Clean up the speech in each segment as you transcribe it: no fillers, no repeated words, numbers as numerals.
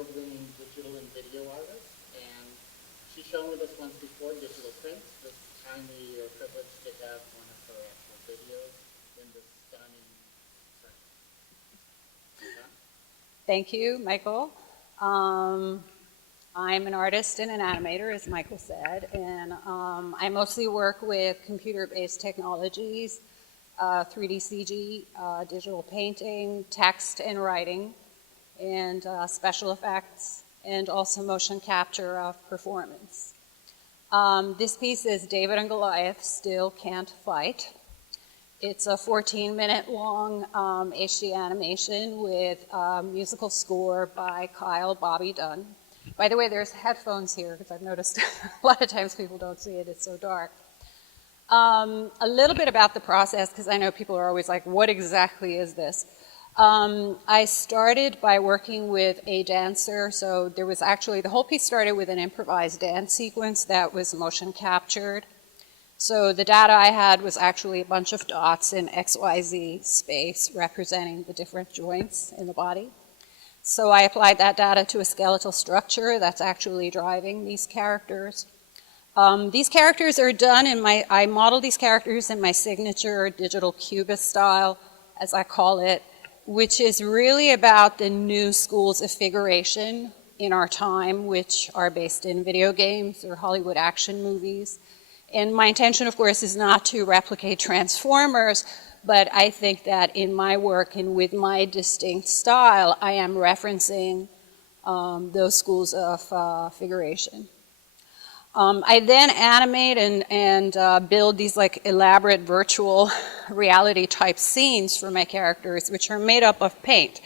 award-winning digital and video artist, and she's shown with us once before digital prints. This time we are privileged to have one of her actual videos in the stunning setting. Thank you, Michael. I'm an artist and an animator, as Michael said, and I mostly work with computer-based technologies, 3D CG, digital painting, text and writing, and special effects, and also motion capture of performance. This piece is David and Goliath Still Can't Fight. It's a 14-minute long HD animation with a musical score by Kyle Bobby Dunn. By the way, there's headphones here because I've noticed a lot of times people don't see it, it's so dark. A little bit about the process, because I know people are always like, what exactly is this? I started by working with a dancer, so there was actually, the whole piece started with an improvised dance sequence that was motion captured. So the data I had was actually a bunch of dots in XYZ space representing the different joints in the body. So I applied that data to a skeletal structure that's actually driving these characters. These characters are done in I model these characters in my signature digital cubist style, as I call it, which is really about the new schools of figuration in our time, which are based in video games or Hollywood action movies. And my intention, of course, is not to replicate Transformers, but I think that in my work and with my distinct style, I am referencing those schools of figuration. I then animate and build these like elaborate virtual reality type scenes for my characters, which are made up of paint.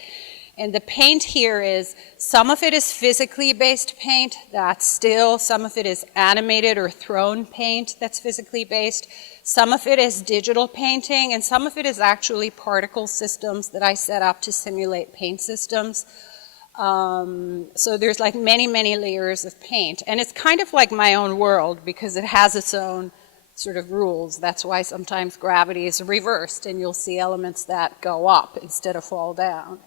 And the paint here is, some of it is physically based paint that's still, some of it is animated or thrown paint that's physically based. Some of it is digital painting, and some of it is actually particle systems that I set up to simulate paint systems. So there's like many, many layers of paint. And it's kind of like my own world because it has its own sort of rules. That's why sometimes gravity is reversed and you'll see elements that go up instead of fall down.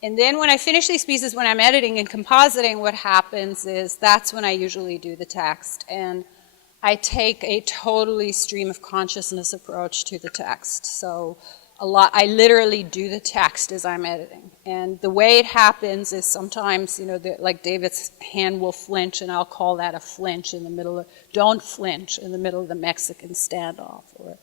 And then when I finish these pieces, when I'm editing and compositing, what happens is that's when I usually do the text. And I take a totally stream of consciousness approach to the text. So I literally do the text as I'm editing. And the way it happens is sometimes, you know, like David's hand will flinch, and I'll call that a flinch in the middle of, don't flinch in the middle of the Mexican standoff. Or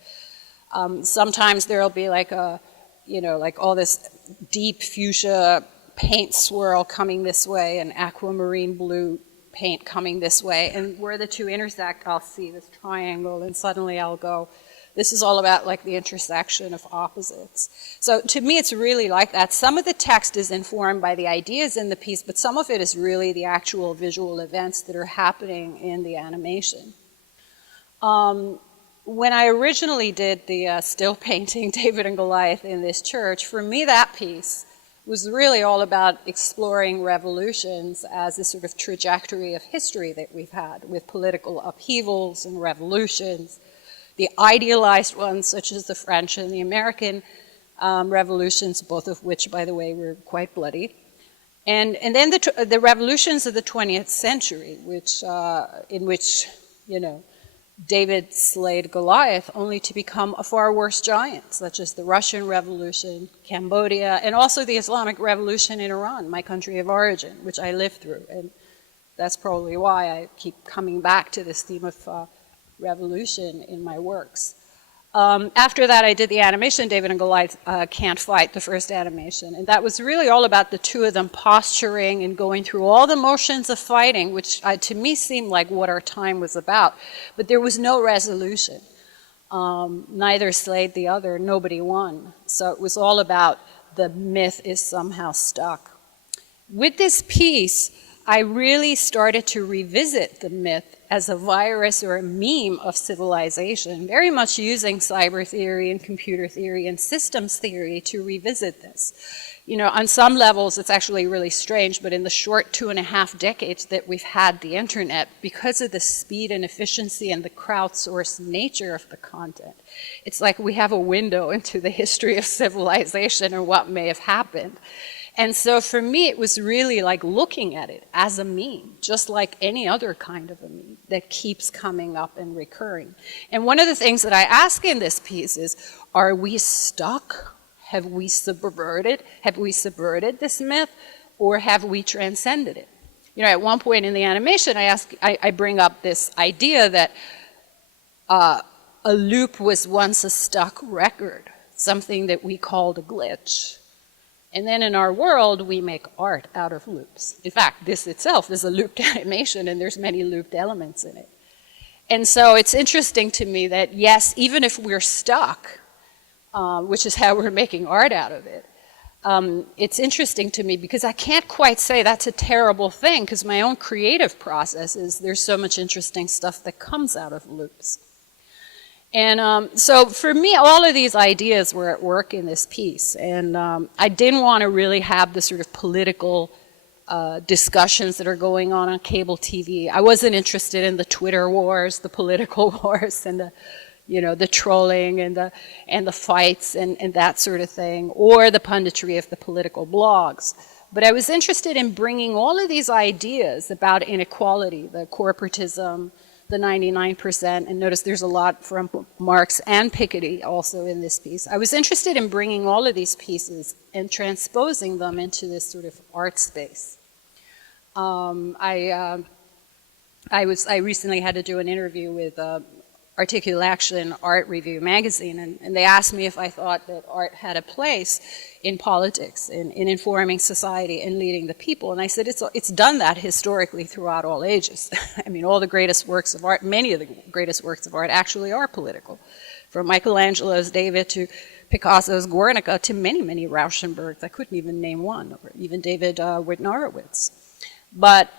sometimes there'll be like a, you know, like all this deep fuchsia paint swirl coming this way and aquamarine blue paint coming this way. And where the two intersect, I'll see this triangle, and suddenly I'll go, this is all about like the intersection of opposites. So to me, it's really like that. Some of the text is informed by the ideas in the piece, but some of it is really the actual visual events that are happening in the animation. When I originally did the still painting David and Goliath in this church, for me that piece was really all about exploring revolutions as a sort of trajectory of history that we've had with political upheavals and revolutions, the idealized ones such as the French and the American revolutions, both of which, by the way, were quite bloody, and then the revolutions of the 20th century, which in which, you know, David slayed Goliath only to become a far worse giant, such as the Russian Revolution, Cambodia, and also the Islamic Revolution in Iran, my country of origin, which I lived through. And that's probably why I keep coming back to this theme of revolution in my works. After that, I did the animation, David and Goliath Can't Fight, the first animation. And that was really all about the two of them posturing and going through all the motions of fighting, which to me seemed like what our time was about. But there was no resolution. Neither slayed the other, nobody won. So it was all about the myth is somehow stuck. With this piece, I really started to revisit the myth as a virus or a meme of civilization, very much using cyber theory and computer theory and systems theory to revisit this. You know, on some levels it's actually really strange, but in the short 2.5 decades that we've had the internet, because of the speed and efficiency and the crowdsourced nature of the content, it's like we have a window into the history of civilization or what may have happened. And so for me, it was really like looking at it as a meme, just like any other kind of a meme that keeps coming up and recurring. And one of the things that I ask in this piece is, are we stuck? Have we subverted this myth, or have we transcended it? You know, at one point in the animation, I bring up this idea that a loop was once a stuck record, something that we called a glitch. And then in our world, we make art out of loops. In fact, this itself is a looped animation, and there's many looped elements in it. And so it's interesting to me that, yes, even if we're stuck, which is how we're making art out of it, it's interesting to me because I can't quite say that's a terrible thing, because my own creative process is there's so much interesting stuff that comes out of loops. And so for me, all of these ideas were at work in this piece. And I didn't want to really have the sort of political discussions that are going on cable TV. I wasn't interested in the Twitter wars, the political wars, and the, you know, the trolling and the fights and that sort of thing, or the punditry of the political blogs. But I was interested in bringing all of these ideas about inequality, the corporatism, the 99%, and notice there's a lot from Marx and Piketty also in this piece. I was interested in bringing all of these pieces and transposing them into this sort of art space. I recently had to do an interview with Articulate Action Art Review magazine, and they asked me if I thought that art had a place in politics, in informing society and leading the people. And I said it's done that historically throughout all ages. I mean, all the greatest works of art, many of the greatest works of art actually are political. From Michelangelo's David to Picasso's Guernica to many, many Rauschenbergs. I couldn't even name one, or even David Wittenarowitz. But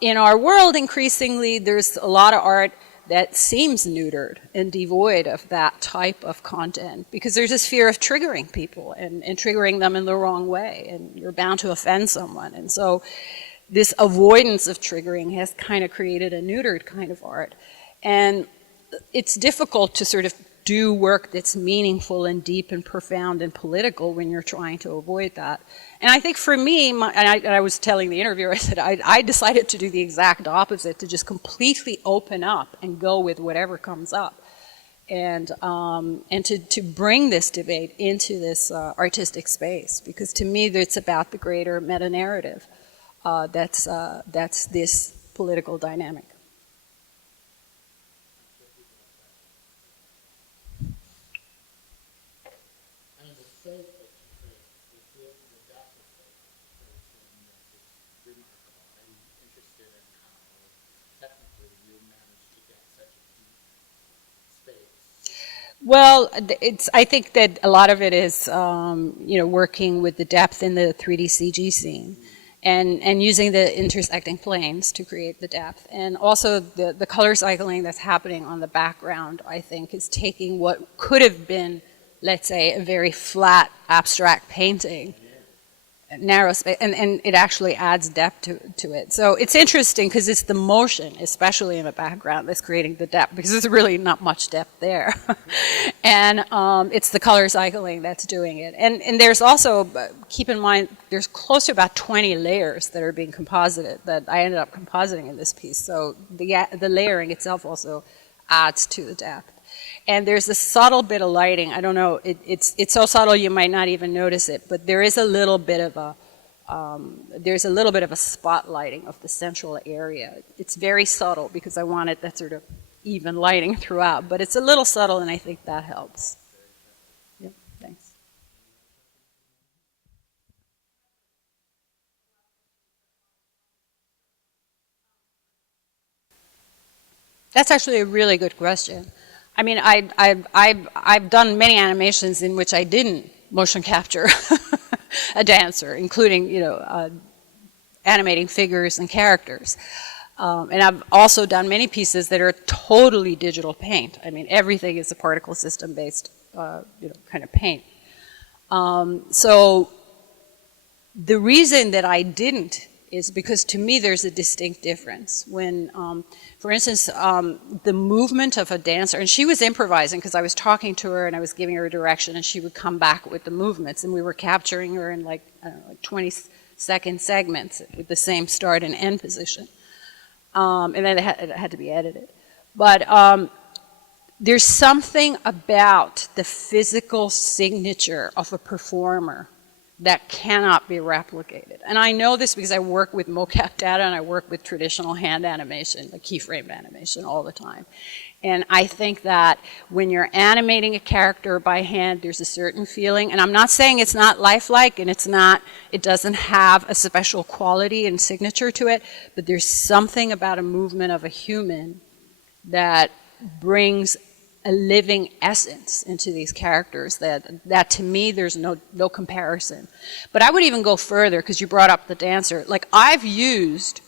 in our world, increasingly, there's a lot of art that seems neutered and devoid of that type of content, because there's this fear of triggering people and triggering them in the wrong way, and you're bound to offend someone. And so this avoidance of triggering has kind of created a neutered kind of art. And it's difficult to sort of do work that's meaningful and deep and profound and political when you're trying to avoid that. And I think for me, and I was telling the interviewer, I said I decided to do the exact opposite, to just completely open up and go with whatever comes up, and to bring this debate into this artistic space, because to me it's about the greater meta-narrative that's this political dynamic. Well, I think that a lot of it is, working with the depth in the 3D CG scene, and using the intersecting planes to create the depth. And also the color cycling that's happening on the background, I think, is taking what could have been, let's say, a very flat, abstract painting, narrow space, and it actually adds depth to it. So it's interesting because it's the motion, especially in the background, that's creating the depth, because there's really not much depth there. And it's the color cycling that's doing it. And there's also, keep in mind, there's close to about 20 layers that are being composited, that I ended up compositing in this piece. So the layering itself also adds to the depth. And there's a subtle bit of lighting. I don't know, it's so subtle you might not even notice it, but there is a little bit of a spotlighting of the central area. It's very subtle because I wanted that sort of even lighting throughout, but it's a little subtle, and I think that helps. Yep, thanks. That's actually a really good question. I mean, I've done many animations in which I didn't motion capture a dancer, including, animating figures and characters. And I've also done many pieces that are totally digital paint. I mean, everything is a particle system based, kind of paint. So the reason that I didn't is because to me there's a distinct difference. When, for instance, the movement of a dancer, and she was improvising because I was talking to her and I was giving her a direction, and she would come back with the movements, and we were capturing her in like I don't know, like 20-second segments with the same start and end position. And then it had to be edited. But there's something about the physical signature of a performer that cannot be replicated. And I know this because I work with mocap data and I work with traditional hand animation, like keyframe animation all the time. And I think that when you're animating a character by hand, there's a certain feeling, and I'm not saying it's not lifelike and it doesn't have a special quality and signature to it, but there's something about a movement of a human that brings a living essence into these characters that to me there's no comparison. But I would even go further, because you brought up the dancer. Like, I've used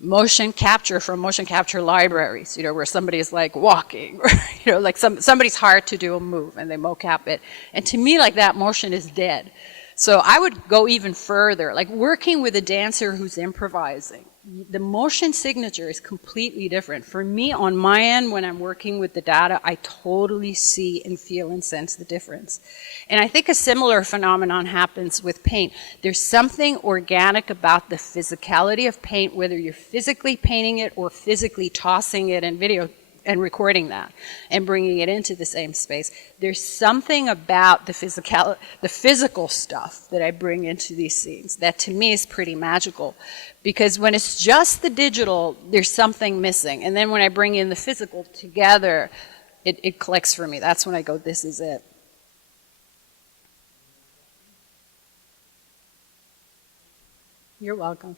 motion capture from motion capture libraries, where somebody is like walking, or like somebody's hard to do a move and they mocap it. And to me, like, that motion is dead. So I would go even further, like working with a dancer who's improvising. The motion signature is completely different. For me, on my end, when I'm working with the data, I totally see and feel and sense the difference. And I think a similar phenomenon happens with paint. There's something organic about the physicality of paint, whether you're physically painting it or physically tossing it in video and recording that and bringing it into the same space. There's something about the physical stuff that I bring into these scenes that to me is pretty magical, because when it's just the digital, there's something missing. And then when I bring in the physical together, it clicks for me. That's when I go, this is it. You're welcome.